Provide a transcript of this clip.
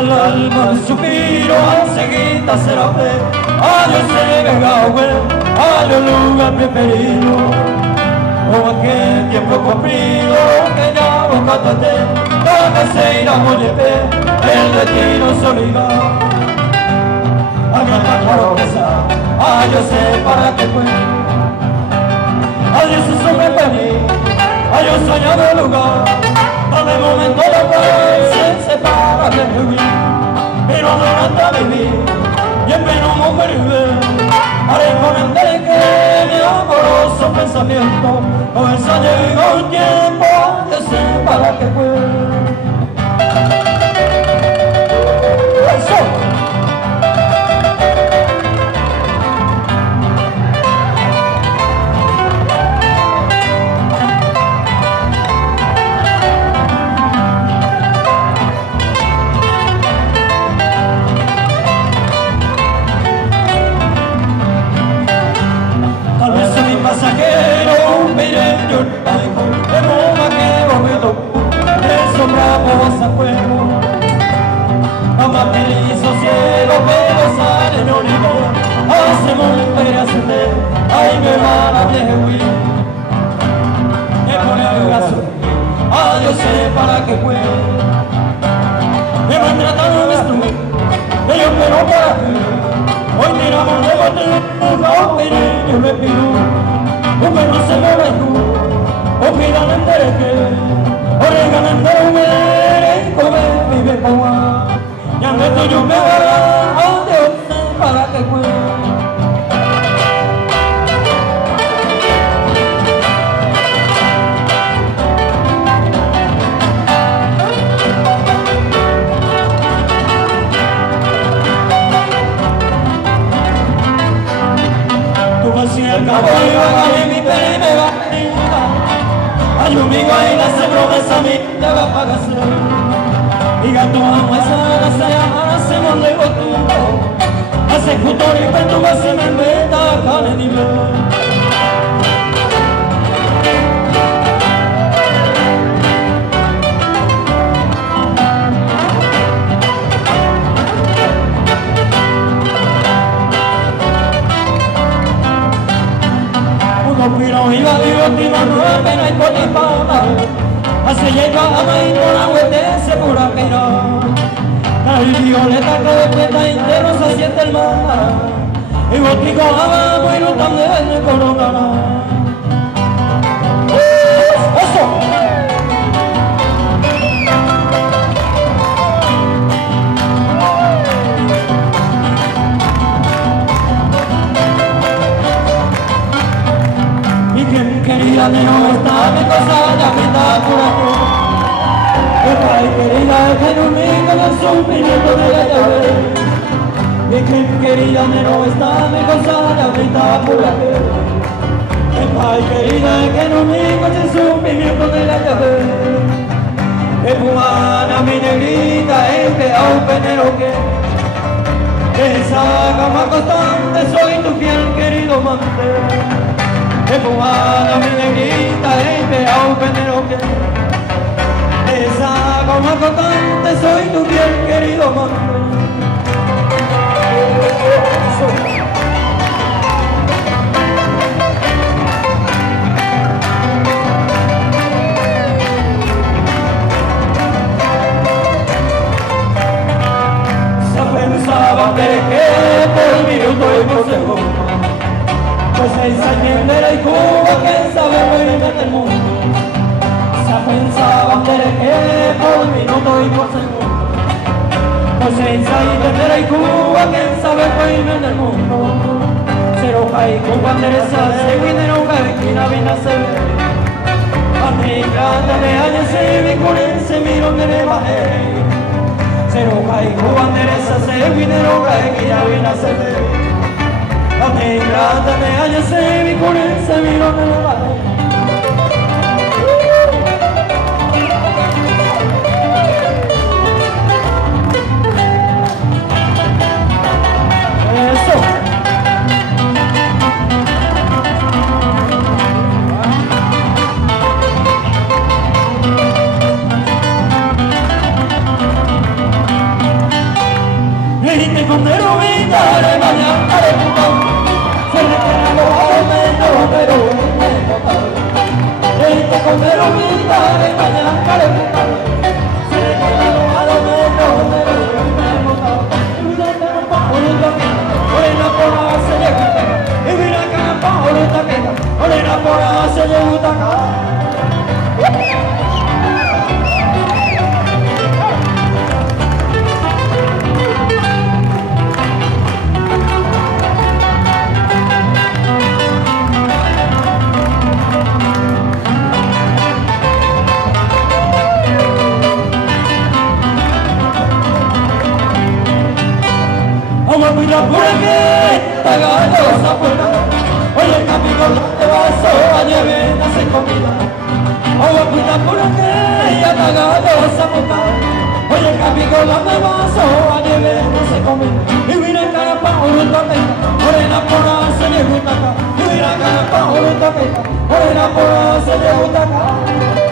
al alma un suspiro, enseguida será fe. Adiós se venga adiós lugar preferido. O aquel tiempo cumplido que ya buscándote, donde se irá muy el destino se obliga. A mi alma pesa, yo sé para qué fue. Adiós es un feliz, adiós soñado lugar, donde el momento de paz se separa de vivir. Pero no hasta vivir, y en menos mujer haré comentar que mi amoroso pensamiento con esa llegó un tiempo, yo sé para qué fue. ¡Eso! Pasajero, mire yo de bomba que volvió de sombramos a fuego. Mamá me hizo ciego, pero sale no niego. Hace monte y ascender, ahí me va la vieja huir. Me pone el brazo, adiós sé para qué fue. Me van tratando de destruir, yo espero para ti. Hoy miramos de bote, no miré, yo me pido. Un perro se me va tú, o pidan en derecho, o regalan de un merenco, me vive con agua. Ya me estoy yo me voy a Dios para que cuide. El caballo a mi pene me va a ayudar. Hay un amigo ahí la hace promesa a mí te va a pagar. Y gato amo esa la sea hacemos negocio. Hace futuro y que tú vas a me meta con el nivel. Pero iba divertido, no apenas por ti para hace llega a maíz con la huete segura que irá. El violeta que despierta entero se siente el mar. Y botico vamos y no también colocará. ¡Eso! Querida de no está mi cosa, ya me está por aquí. Ay, querida, es que no me queda el sufrimiento de la llave. Y que querida de no está mi cosa, ya me está por aquí. Ay, querida, es que no me queda el sufrimiento de la llave. Es cubana, mi negrita, es que a un penero que esa cama constante, soy tu fiel querido amante. Que cubana mi negrita es a un penero que esa como constante soy tu bien querido amante. Se pensaba que por minuto y por segundo pues esa entera y Cuba que sabe muy bien del mundo. Se pensaba que por minuto y por segundo. Pues esa entera y Cuba que sabe muy bien del mundo. Cero hay Cuba endereza, se viene no cae, que la vida se ve. A mí cada de años se vinculen, se miran de le bajé. Cero hay Cuba endereza, se viene no cae, que la vida se ve. La negra de años se vinculen, se miran de le bajé. con nervita de mañana de puta, se le queda los aumentos, pero me bota. Con nervita de mañana de puta, se le queda los aumentos, pero me bota. Olena por hace de butaca, y mira que la paulita queda. Olena por hace de butaca. Mira por aquí, está galosa puerta. Oye, el camino de vaso, a nieve nace comida. Oye, mira por aquí, ya está galosa puerta. Oye, el camino de vaso, a nieve nace comida. Y mira el carapa, uruta peta, morena por hace de butaca. Y mira el carapa, uruta peta, morena por hace de butaca.